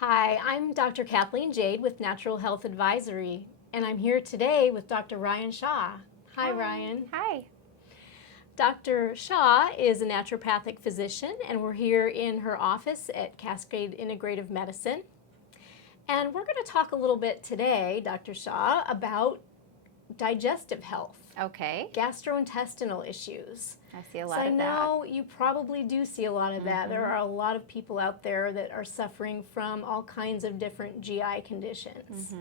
Hi, I'm Dr. Kathleen Jade with Natural Health Advisory, and I'm here today with Dr. Rian Shah. Hi, Ryan. Hi. Dr. Shah is a naturopathic physician, and we're here in her office at Cascade Integrative Medicine. And we're going to talk a little bit today, Dr. Shah, about digestive health. Okay. Gastrointestinal issues. I see a lot So of I that. know you probably do see a lot of that. There are a lot of people out there that are suffering from all kinds of different GI conditions.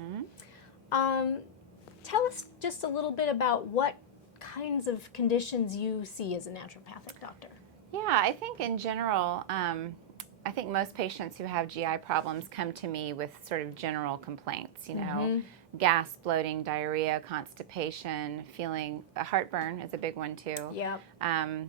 Tell us just a little bit about what kinds of conditions you see as a naturopathic doctor. Yeah, I think in general, I think most patients who have GI problems come to me with sort of general complaints, gas, bloating, diarrhea, constipation, feeling heartburn is a big one too. Yep. I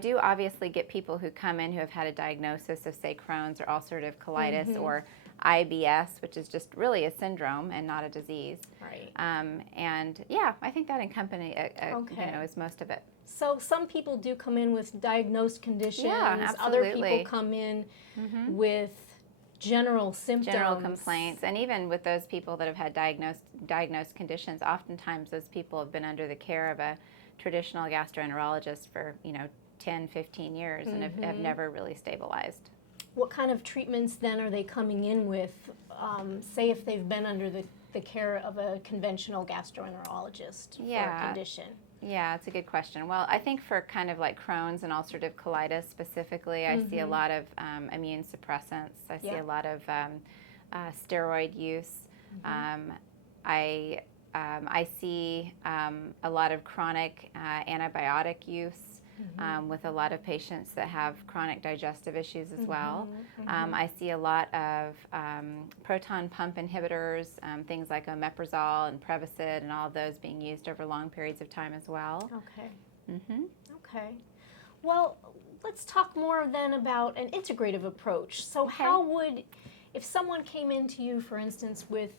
do obviously get people who come in who have had a diagnosis of, say, Crohn's or ulcerative colitis or IBS, which is just really a syndrome and not a disease. Right. I think that is most of it. So some people do come in with diagnosed conditions. Yeah, Other absolutely. people come in with general symptoms. General complaints. And even with those people that have had diagnosed conditions, oftentimes those people have been under the care of a traditional gastroenterologist for, 10, 15 years and have never really stabilized. What kind of treatments then are they coming in with, say if they've been under the care of a conventional gastroenterologist for a condition? Yeah, it's a good question. Well, I think for kind of like Crohn's and ulcerative colitis specifically, I see a lot of immune suppressants. I see a lot of steroid use. I see a lot of chronic antibiotic use with a lot of patients that have chronic digestive issues as well. I see a lot of proton pump inhibitors, things like omeprazole and Prevacid and all of those being used over long periods of time as well. Okay. Okay. Well, let's talk more then about an integrative approach. So how would, if someone came into you, for instance, with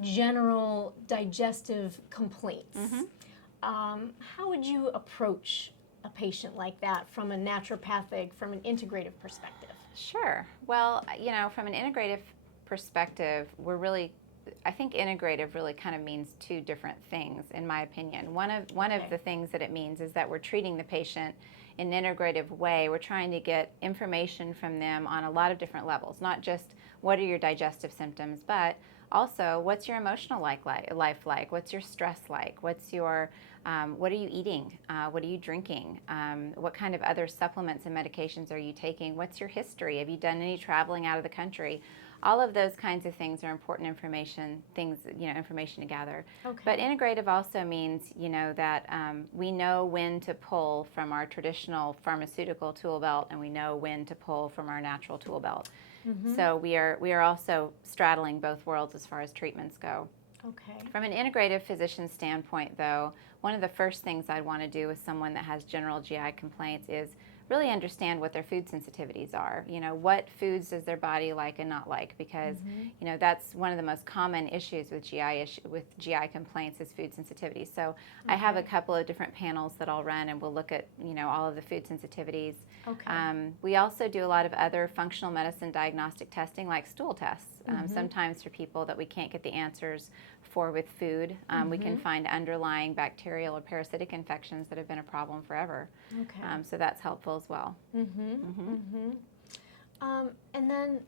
general digestive complaints, how would you approach a patient like that from a naturopathic, from an integrative perspective? Sure. Well, from an integrative perspective, I think integrative really kind of means two different things, in my opinion. One of the things that it means is that we're treating the patient in an integrative way. We're trying to get information from them on a lot of different levels, not just what are your digestive symptoms, but also what's your emotional life like? What's your stress like? What are you eating? What are you drinking? What kind of other supplements and medications are you taking? What's your history? Have you done any traveling out of the country? All of those kinds of things are important information to gather. Okay. But integrative also means, that we know when to pull from our traditional pharmaceutical tool belt and we know when to pull from our natural tool belt. So we are also straddling both worlds as far as treatments go. Okay. From an integrative physician standpoint, though, one of the first things I'd want to do with someone that has general GI complaints is really understand what their food sensitivities are. What foods does their body like and not like? Because that's one of the most common issues with GI complaints is food sensitivity. So I have a couple of different panels that I'll run, and we'll look at all of the food sensitivities. Okay. We also do a lot of other functional medicine diagnostic testing, like stool tests. Sometimes for people that we can't get the answers for with food, we can find underlying bacterial or parasitic infections that have been a problem forever. Okay. So that's helpful as well. And then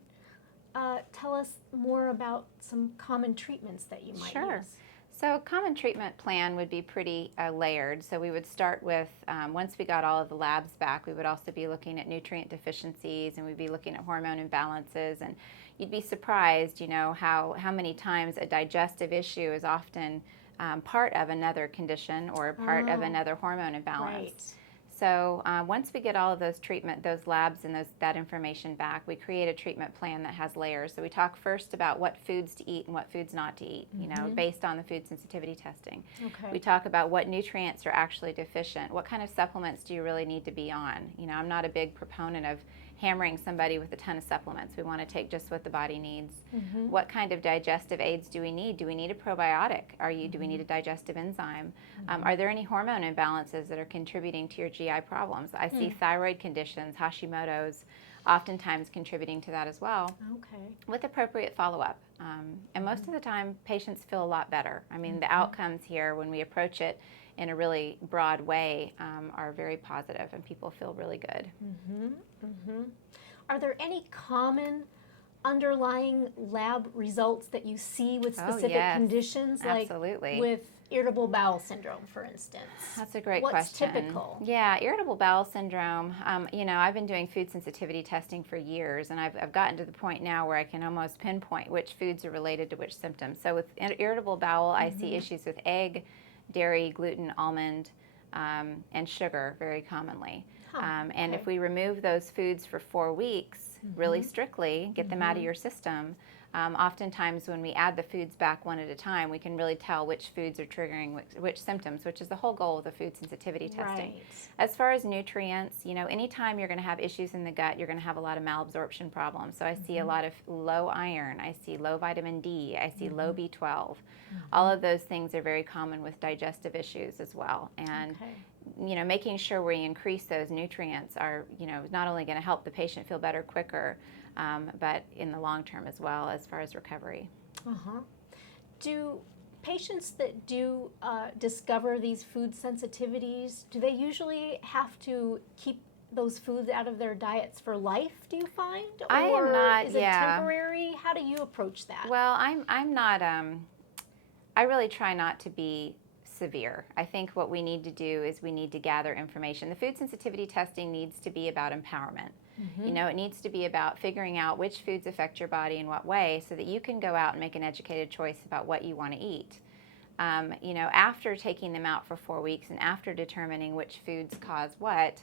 tell us more about some common treatments that you might use. So a common treatment plan would be pretty layered. So we would start with, once we got all of the labs back, we would also be looking at nutrient deficiencies, and we'd be looking at hormone imbalances. And you'd be surprised, how many times a digestive issue is often part of another condition or part of another hormone imbalance. Right. So once we get all of those labs and that information back, we create a treatment plan that has layers. So we talk first about what foods to eat and what foods not to eat, based on the food sensitivity testing. Okay. We talk about what nutrients are actually deficient. What kind of supplements do you really need to be on? I'm not a big proponent of hammering somebody with a ton of supplements. We want to take just what the body needs. Mm-hmm. What kind of digestive aids do we need? Do we need a probiotic? Do we need a digestive enzyme? Are there any hormone imbalances that are contributing to your GI problems? I see thyroid conditions, Hashimoto's, oftentimes contributing to that as well, Okay. with appropriate follow-up. And most of the time, patients feel a lot better. I mean, the outcomes here, when we approach it in a really broad way, are very positive, and people feel really good. Are there any common underlying lab results that you see with specific yes, conditions, absolutely. like with irritable bowel syndrome, for instance? That's a great What's question. typical? Yeah, irritable bowel syndrome. You know, I've been doing food sensitivity testing for years, and I've gotten to the point now where I can almost pinpoint which foods are related to which symptoms. So with irritable bowel, I see issues with egg, dairy, gluten, almond, and sugar very commonly. And if we remove those foods for 4 weeks, really strictly, get them out of your system, oftentimes when we add the foods back one at a time, we can really tell which foods are triggering which symptoms, which is the whole goal of the food sensitivity testing. Right. As far as nutrients, you know, anytime you're going to have issues in the gut, you're going to have a lot of malabsorption problems. So I see a lot of low iron, I see low vitamin D, I see low B12. All of those things are very common with digestive issues as well. And you know, making sure we increase those nutrients are, you know, not only going to help the patient feel better quicker, but in the long term as well, as far as recovery. Do patients that do discover these food sensitivities, do they usually have to keep those foods out of their diets for life, do you find? Or I am not, is it temporary? How do you approach that? Well, I'm not, I really try not to be severe. I think what we need to do is we need to gather information. The food sensitivity testing needs to be about empowerment. You know, it needs to be about figuring out which foods affect your body in what way so that you can go out and make an educated choice about what you want to eat. You know, after taking them out for 4 weeks and after determining which foods cause what,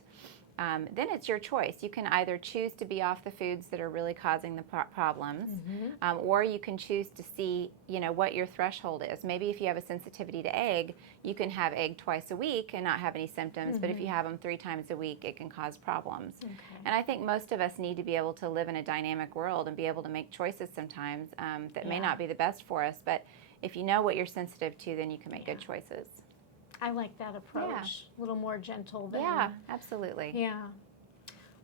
then it's your choice. You can either choose to be off the foods that are really causing the problems, or you can choose to see, you know, what your threshold is. Maybe if you have a sensitivity to egg, you can have egg twice a week and not have any symptoms, but if you have them 3 times a week, it can cause problems. And I think most of us need to be able to live in a dynamic world and be able to make choices sometimes that may not be the best for us, but if you know what you're sensitive to, then you can make good choices. I like that approach. A little more gentle than... Yeah, absolutely. Yeah.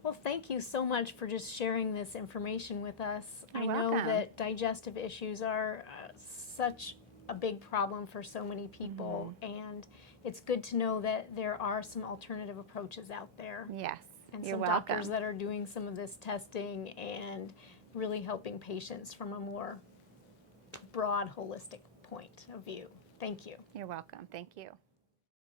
Well, thank you so much for just sharing this information with us. You're I know welcome. that digestive issues are such a big problem for so many people, and it's good to know that there are some alternative approaches out there. Yes, And you're some welcome. doctors that are doing some of this testing and really helping patients from a more broad, holistic point of view. Thank you. You're welcome. Thank you.